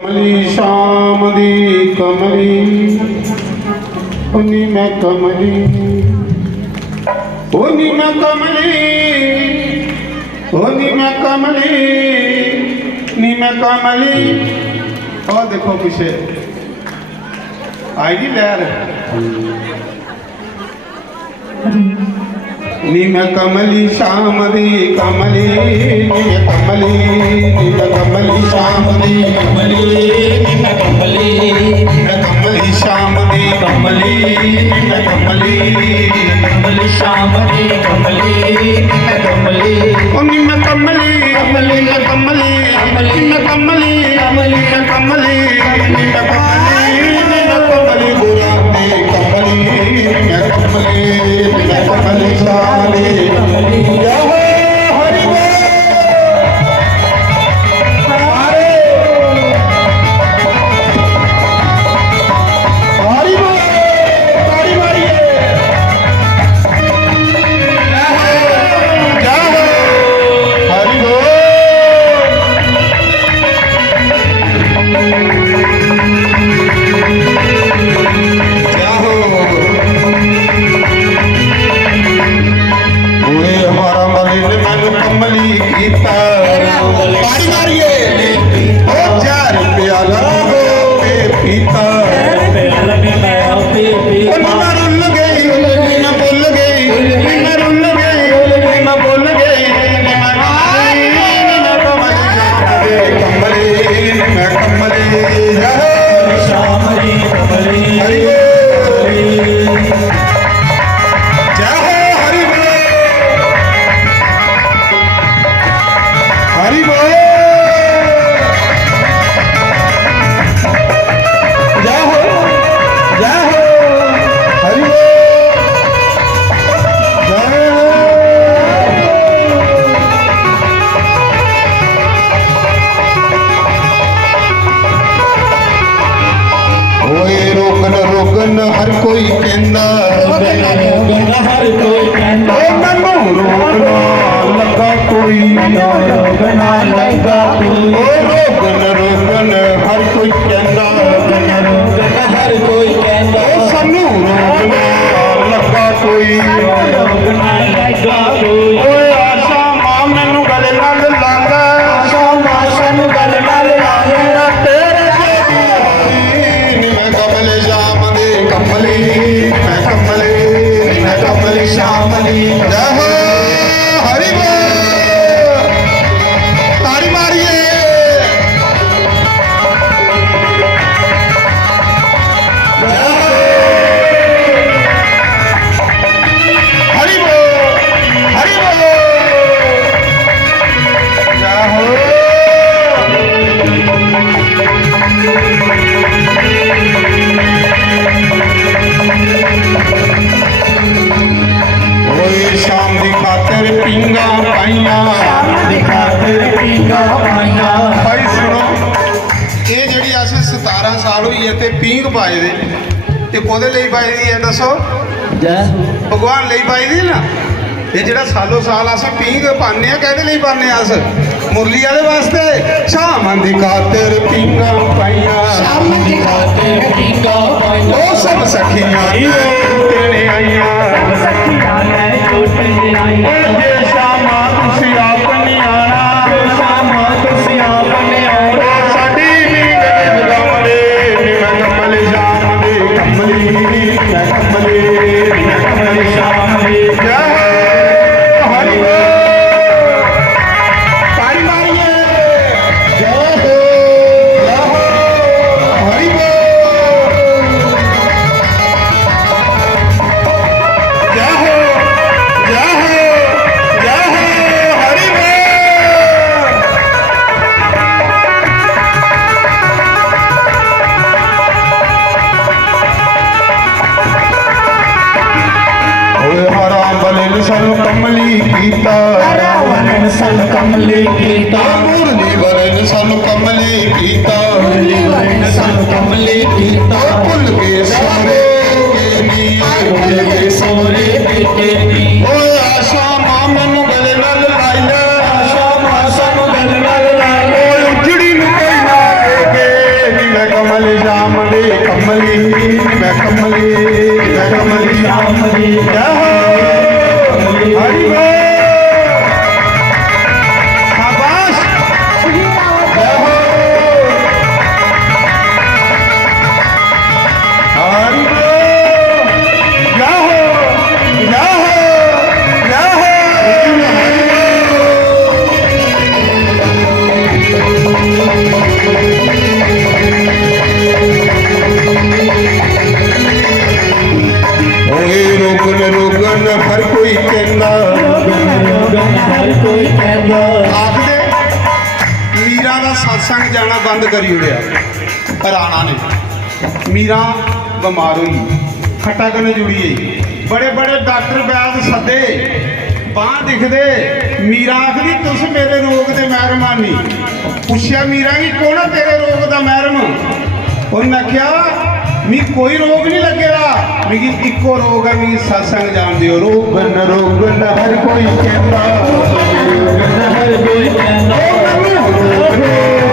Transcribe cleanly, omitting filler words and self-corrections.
कमली शाम दी कमली उन्नी मैं कमली उन्नी मैं कमली उन्नी मैं कमली नी मैं कमली। और देखो पीछे आएगी लहर। नी मैं कमली शाम दी कमली नी मैं कमली नी मैं कमली शाम दी कमली नी मैं कमली मैं कमली शाम दी कमली नी मैं कमली कमली शाम दी कमली मैं कमली नी मैं कमली कमली मैं कमली कमली मैं कमली कमली मैं कमली नी मैं कमली कमली बुलाती कमली मैं कमली मैं कमली शादी कमली हरि बोल हरि बोल ताड़ी मारिए हरि बोल। कमली गीता ताड़ी मारिए ओ 4 प्याला हो पे पीता मैं रुल गई मैं बोल गई मैं रुल गई मैं बोल गई कमली मैं कमली शाम दी कमली हरि हरि बोल जय हो हरि बोल होए रोगन रोगन हर कोई कहंदा रोगन हर कोई कहंदा मैनू रोगन लगा कोई रोगन लगा कोई रोगन रोगन हर कोई कहंदा रोगन हर कोई कहंदा सानू रोगन लगा कोई रोगन लगा कोई ओए आशा मां मैनू गले नाल लांदा आशा मां सानू गले नाल लांदा तेरे मैं कमली शाम दी कमली मैं कमली मैं कमली शाम दी जय हो हरि बोल ताड़ी मारिए हरि बोल हरि बोल जय हो। शाम दी खातिर पींगा पाइया शाम दी खातिर पींगा पाइया भाई सुनो ये ਜਿਹੜੀ ਅਸੀਂ 17 ਸਾਲ ਹੋਈ ਹੈ ਤੇ ਪੀਂਗ ਪਾਏ ਦੇ ਤੇ ਕੋਦੇ ਲਈ ਪਾਈ ਦੀ ਹੈ ਦੱਸੋ ਜੈ ਭਗਵਾਨ ਲਈ ਪਾਈ ਦੀ ਨਾ ਇਹ ਜਿਹੜਾ ਸਾਲੋ ਸਾਲ ਅਸੀਂ ਪੀਂਗ ਪਾਉਂਦੇ ਆ ਕਾਹਦੇ ਲਈ ਪਾਉਂਦੇ ਆ ਅਸ ਮੁਰਲੀ ਵਾਲੇ ਵਾਸਤੇ ਸ਼ਾਮ ਦੀ ਖਾतिर ਪੀਂਗਾ ਪਾਈਆਂ ਸ਼ਾਮ ਦੀ ਖਾतिर ਪੀਂਗਾ ਪਾਈਆਂ ਉਹ ਸਭ ਸਖੀਆਂ ਤੇਰੇ ਆਈਆਂ ਸਖੀਆਂ ਲੈ ਟੁੱਟ ਆਈਆਂ ਜੇ ਸ਼ਾਮਾ ਤੁਸੀਂ ਆਪ ਨਹੀਂ ਆਣਾ ਸ਼ਾਮਾ ਤੁਸੀਂ ਆਪ ਨਹੀਂ ਆਉਣਾ ਸਾਡੀ ਵੀ ਗਮਲੇ ਮੈਂ ਕਮਲੀ ਸ਼ਾਮ ਦੀ ਕਮਲੀ ਮੈਂ ਕਮਲੀ ਮੈਂ ਕਮਲੀ ਸ਼ਾਮ ਦੀ ਜੈ ਹਰੀ ਬੋਲ ਤਾੜੀ ਮਾਰੀਏ ਜੈ ਹੋ ਹਰੀ ਬੋਲ ਜੈ ਹੋ ਜੈ ਹੋ ਜੈ ਹੋ ਹਰੀ ਬੋਲ। ਓਏ ਹਰਾਮ ਬਲੇ ਸਨ ਕਮਲੀ ਕੀਤਾ ਰਾਵਣ ਸਨ ਕਮਲੀ ਕੀਤਾ ਮੁਰਲੀ ਬਲੇ ਸਨ ਕਮਲੀ ਕੀਤਾ ਮੁਰਲੀ ਬਲੇ ਸਨ ਕਮਲੀ ਕੀਤਾ ਭੁੱਲ ਗਏ ਸਾਰੇ ਨੀ ਭੁੱਲ ਗਏ ਸੋਰੇ ਬੇਟੇ ਨੀ ਓਏ ਆਸ਼ਾ ਮਾਂ ਮੈਨੂੰ ਗਲੇ ਨਾਲ ਲਾਈਆ ਆਸ਼ਾ ਮਾਂ ਸਾਨੂੰ ਗਲੇ ਨਾਲ ਲਾਈਆ ਓਏ ਉਜੜੀ ਨੂੰ ਕੋਈ ਨਾ ਦੇਗੇ ਕਮਲੇ ਕਮਲੇ ਮੈਂ ਕਮਲੇ ਮੈਂ ਕਮਲੀ श्याम जी ਜੈ ਹੋ ਹਰੀ ਬੋਲ ਸ਼ਾਬਾਸ਼ ਜੈ ਹੋ ਹਰੀ ਬੋਲ ਜੈ ਹੋ ਜੈ ਹੋ ਜੈ ਹੋ ਓਏ ਰੋਗਨ ਰੋਗਨ ਹਰ ਕੋਈ ਕਹਿੰਦਾ हर कोई कहता ਆਖਦੇ ਮੀਰਾ ਦਾ satsang ਜਾਣਾ ਬੰਦ ਕਰੀ ਉੜਿਆ ਰਾਣਾ ਨੇ ਮੀਰਾ ਬਿਮਾਰ ਹੋਈ ਖੱਟਾ ਕਨੇ ਜੁੜੀ ਗਈ ਬੜੇ ਬੜੇ ਡਾਕਟਰ ਵੈਦ ਸੱਦੇ ਬਾਂਹ ਦਿਖਦੇ ਮੀਰਾ ਆਖਦੀ ਤੁਸੀਂ ਮੇਰੇ ਰੋਗ ਦੇ ਮਹਿਰਮਾਨ ਨਹੀਂ ਪੁੱਛਿਆ ਮੀਰਾ ਕਿ ਕੌਣ ਹੈ ਤੇਰੇ ਰੋਗ ਦਾ ਮਹਿਰਮ ਉਹਨੇ ਆਖਿਆ मी कोई रोग नहीं लगेगा लेकिन इको रोग है मी सत्संग जान दियो रोगन रोगन हर कोई कहता हर कोई कहता